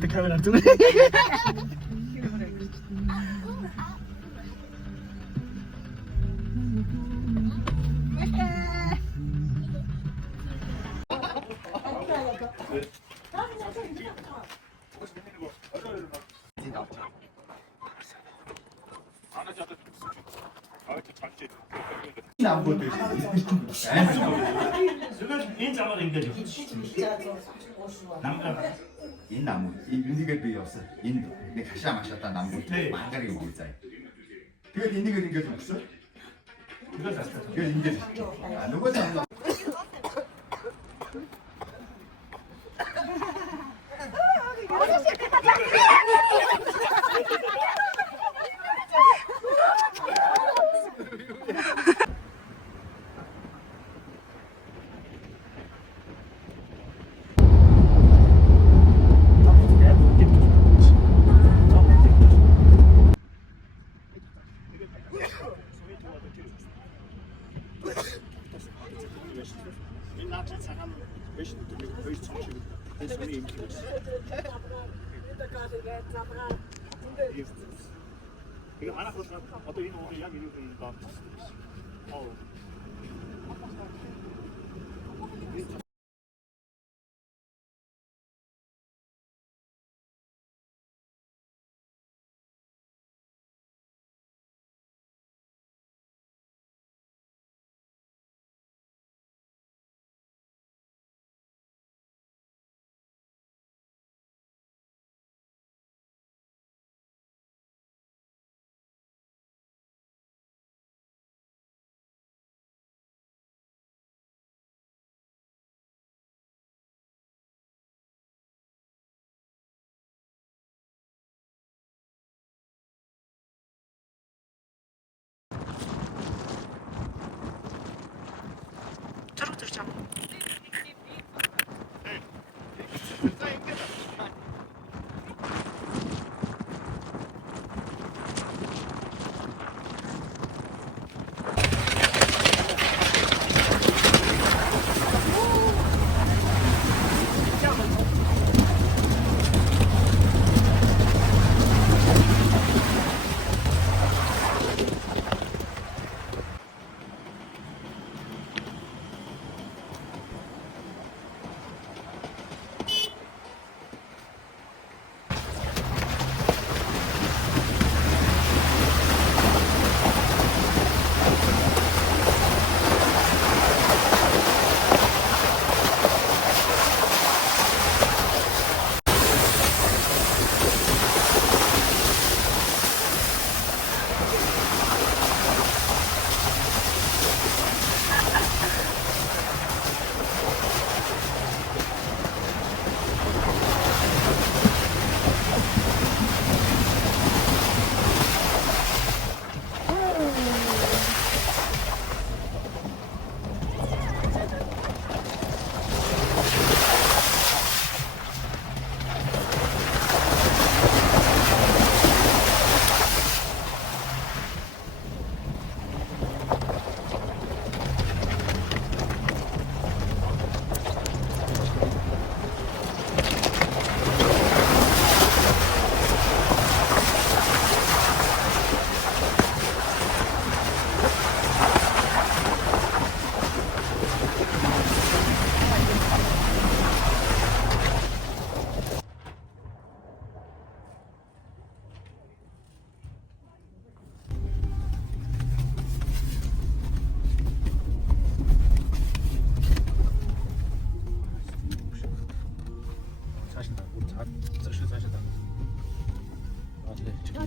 Тэг камер ардгүй. 나무도 있어. 인 замаар ингэж Энэ на무 энийгээ би явсан. Энд нэг хашаа машаатаа намгууд мангар юм уу заа. Тэгээд энийгээ ингэж өгсөн. Тэгээд ингэж нөгөө замаа энэ наад цагаан биш нэг хоёр цаг шиг эсвэл юм шиг. 이거 하나 보시면 어떤 이 오늘 약 이렇게 다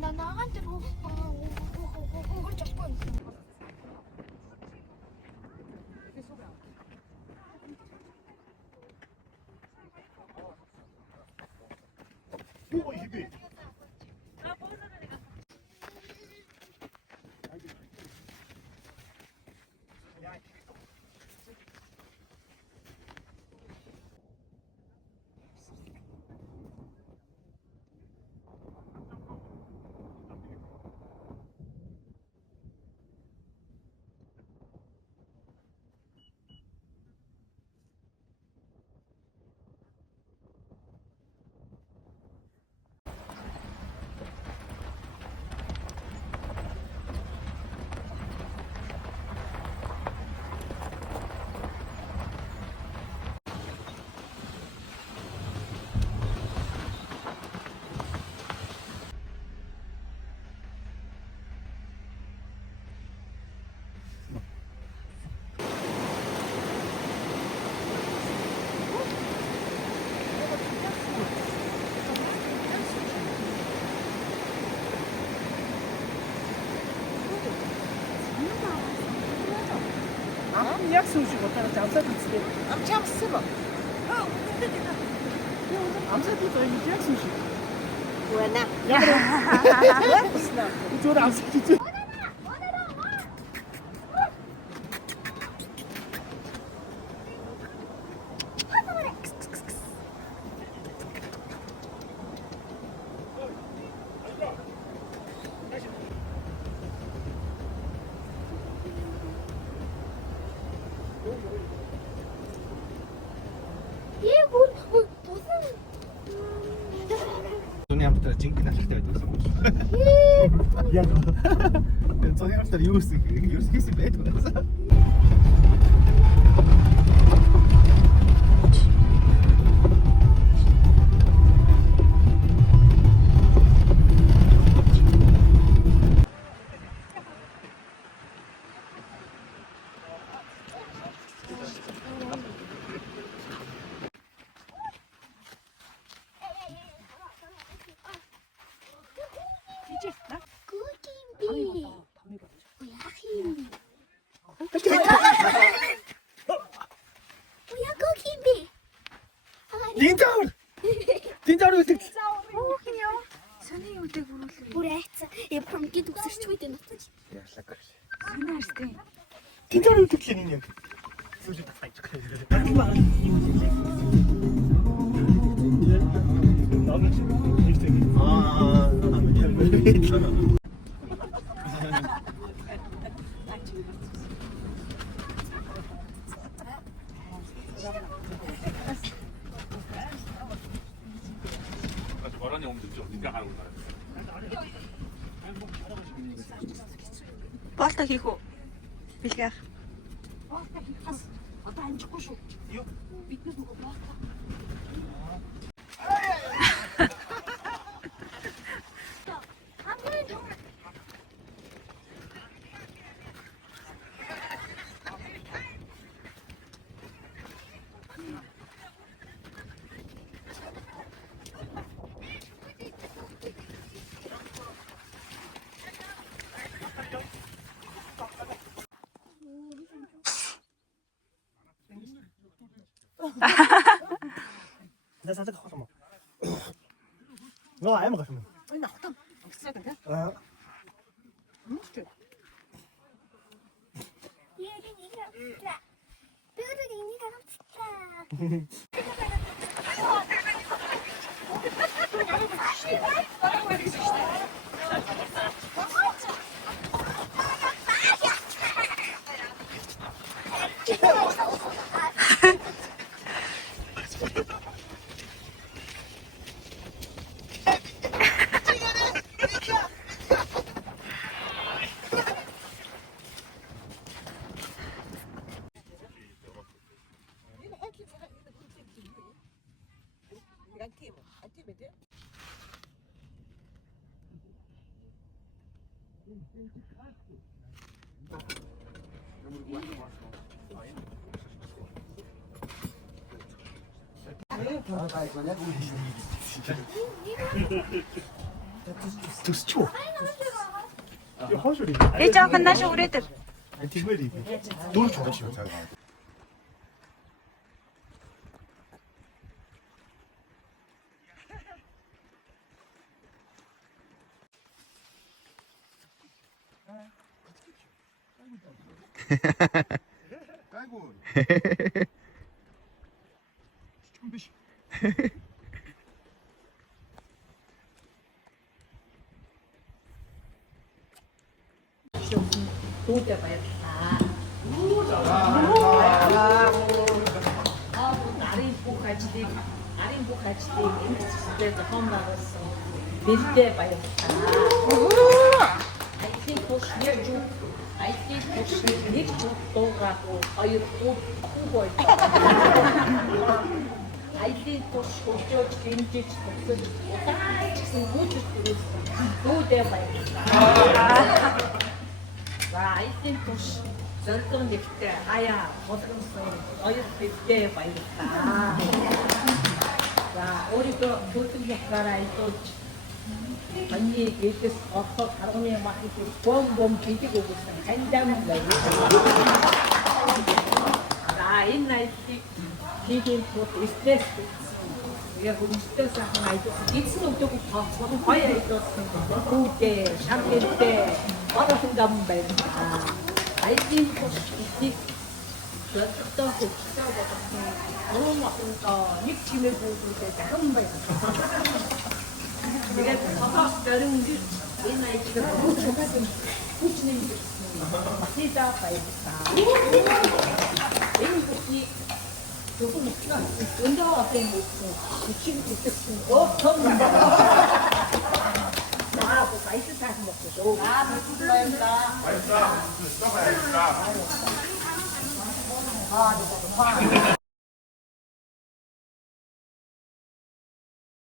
나 나한테 뭐 잡고 як слушай, вот так амсаад үзтээ. Амч амссан ба. Амсаад үзээ як слушай. Уна. Зүгээр амсаад үзээ. Зуны хамтдаа жинхэнэ алхахтай байдаг гэсэн. Яг. Зуны хамтдаа юу хийсэн байдаг гэсэн. Динтаар үлдээ. Сони үдэг бүрүүлээ. Бүр айцсан. Промки дүсэрч үйдэ нутаж. Яашлаг. Сони арстай. Динтаар үлдээ юм яг. Сүүл татаж. 버런이 오면 좀 늦게 가는 거야. Болтой хийх үү? Бэлгэх. Одоо амжихгүй шүү. Юу? Бид нөгөө боолтой. 나 사자 가서 뭐. 너 아예 먹었어. Энэ хотом өсрээд ингээ. 아. төсчүү. Яа хоошгүй. Ээж аав нь нааш өрөөдөр. Тэгмээр ийм. Дөрөв чухал шүү цаг. Кайгур. 좀 биш. Дүүдээ баярлаа. Нарын бүх ажлыг эмгэгчтэй зохион байгуулсан бэлдээ баярлалаа. Айтиг хөшнөж нэг дуугаагүй хоёр хүү байлаа. Айтиг хөшөөж гинжиж төгсөж удаач гэсэн хүүчүүд төрүүлсэн дүүдээ баярлалаа. За айтиг хөш зорилго нэгтэй хаяа болгосон хоёр бэлдээ баярлалаа. За өөрийнхөө төлөв яхаараа илүүж Они эдээс орхоо харганы махыг бом гэдэг өгсөн хандам байлаа. 옛날 비빔 뭐 스트레스 내가 그 스트레스 하나 있으면 조금 더 봐야 있었어. 그때 샴페인 때 어렸을 가면 말이야. 알지? 있지? 또 너무 막 육침에 보고 이제 한 번. 내가 가서 다른 게 옛날에 지금 부치는 게 시작 봐야겠다. 행복이 조금 먹지가 운동 앞에 먹고 부치는 게 있었고 정말 나하고 맛있어 다시 먹고 맛있다. 아,